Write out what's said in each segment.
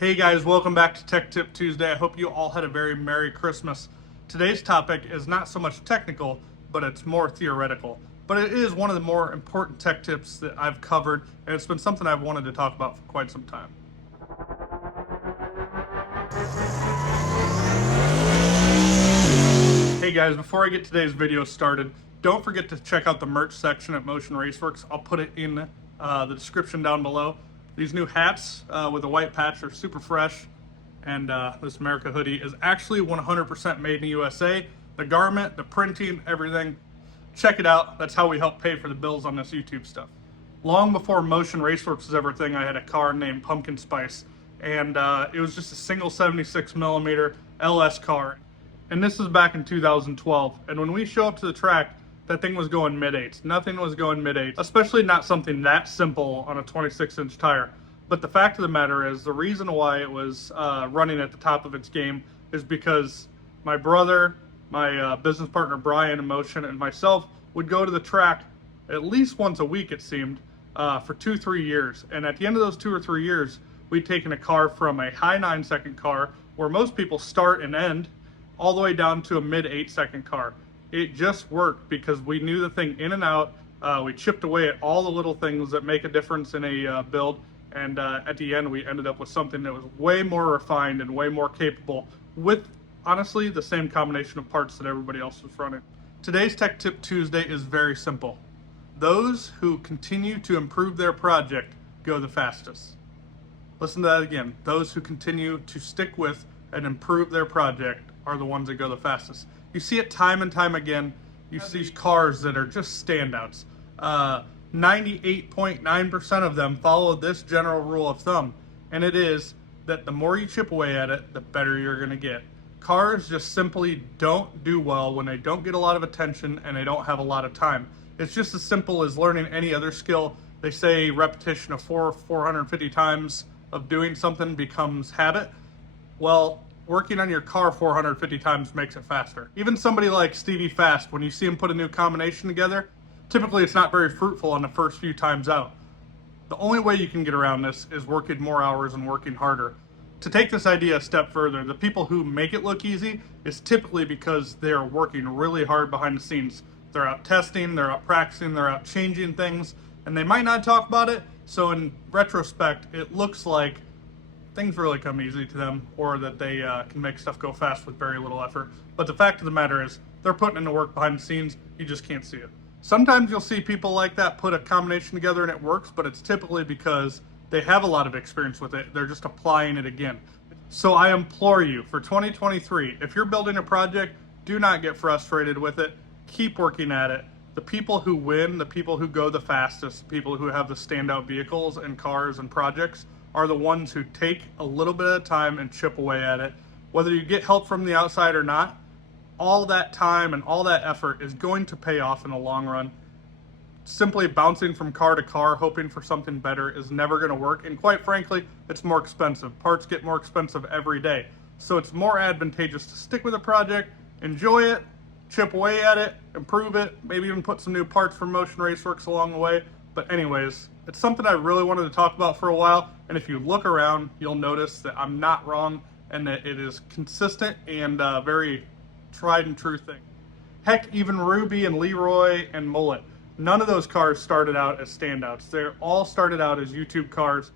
Hey guys, welcome back to Tech Tip Tuesday. I hope you all had a very Merry Christmas. Today's topic is not so much technical, but it's more theoretical. But it is one of the more important tech tips that I've covered, and it's been something I've wanted to talk about for quite some time. Hey guys, before I get today's video started, don't forget to check out the merch section at Motion Raceworks. I'll put it in the description down below. These new hats with a white patch are super fresh, and this America hoodie is actually 100% made in the USA. The garment, the printing, everything. Check it out. That's how we help pay for the bills on this YouTube stuff. Long before Motion Raceworks was ever a thing, I had a car named Pumpkin Spice, and it was just a single 76mm LS car. And this was back in 2012. And when we show up to the track, that thing was going mid-8s. Nothing was going mid-8s, especially not something that simple on a 26-inch tire. But the fact of the matter is, the reason why it was running at the top of its game is because my brother, my business partner Brian in Motion, and myself would go to the track at least once a week, it seemed, for 2-3 years. And at the end of those 2 or 3 years, we'd taken a car from a high 9-second car, where most people start and end, all the way down to a mid 8-second car. It just worked because we knew the thing in and out. We chipped away at all the little things that make a difference in a build, and at the end we ended up with something that was way more refined and way more capable with, honestly, the same combination of parts that everybody else was running. Today's Tech Tip Tuesday is very simple. Those who continue to improve their project go the fastest. Listen to that again. Those who continue to stick with and improve their project are the ones that go the fastest. You see it time and time again. You see these cars that are just standouts. 98.9% of them follow this general rule of thumb, and it is that the more you chip away at it, the better you're going to get. Cars just simply don't do well when they don't get a lot of attention and they don't have a lot of time. It's just as simple as learning any other skill. They say repetition of 450 times of doing something becomes habit. Well, working on your car 450 times makes it faster. Even somebody like Stevie Fast, when you see him put a new combination together, typically it's not very fruitful on the first few times out. The only way you can get around this is working more hours and working harder. To take this idea a step further, the people who make it look easy is typically because they're working really hard behind the scenes. They're out testing, they're out practicing, they're out changing things, and they might not talk about it, so in retrospect, it looks like things really come easy to them, or that they can make stuff go fast with very little effort. But the fact of the matter is, they're putting in the work behind the scenes, you just can't see it. Sometimes you'll see people like that put a combination together and it works, but it's typically because they have a lot of experience with it, they're just applying it again. So I implore you, for 2023, if you're building a project, do not get frustrated with it, keep working at it. The people who win, the people who go the fastest, people who have the standout vehicles and cars and projects, are the ones who take a little bit of time and chip away at it. Whether you get help from the outside or not, all that time and all that effort is going to pay off in the long run. Simply bouncing from car to car, hoping for something better, is never going to work. And quite frankly, it's more expensive. Parts get more expensive every day. So it's more advantageous to stick with a project, enjoy it, chip away at it, improve it, maybe even put some new parts from Motion Raceworks along the way. But anyways, it's something I really wanted to talk about for a while, and if you look around, you'll notice that I'm not wrong, and that it is consistent and very tried and true thing. Heck, even Ruby and Leroy and Mullet, none of those cars started out as standouts. They all started out as YouTube cars.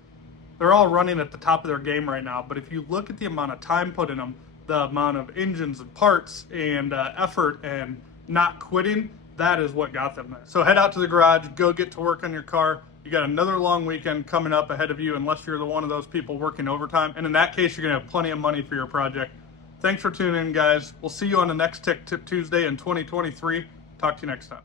They're all running at the top of their game right now, but if you look at the amount of time put in them, the amount of engines and parts and effort and not quitting, that is what got them there. So head out to the garage, go get to work on your car. You got another long weekend coming up ahead of you, unless you're one of those people working overtime. And in that case, you're gonna have plenty of money for your project. Thanks for tuning in, guys. We'll see you on the next Tech Tip Tuesday in 2023. Talk to you next time.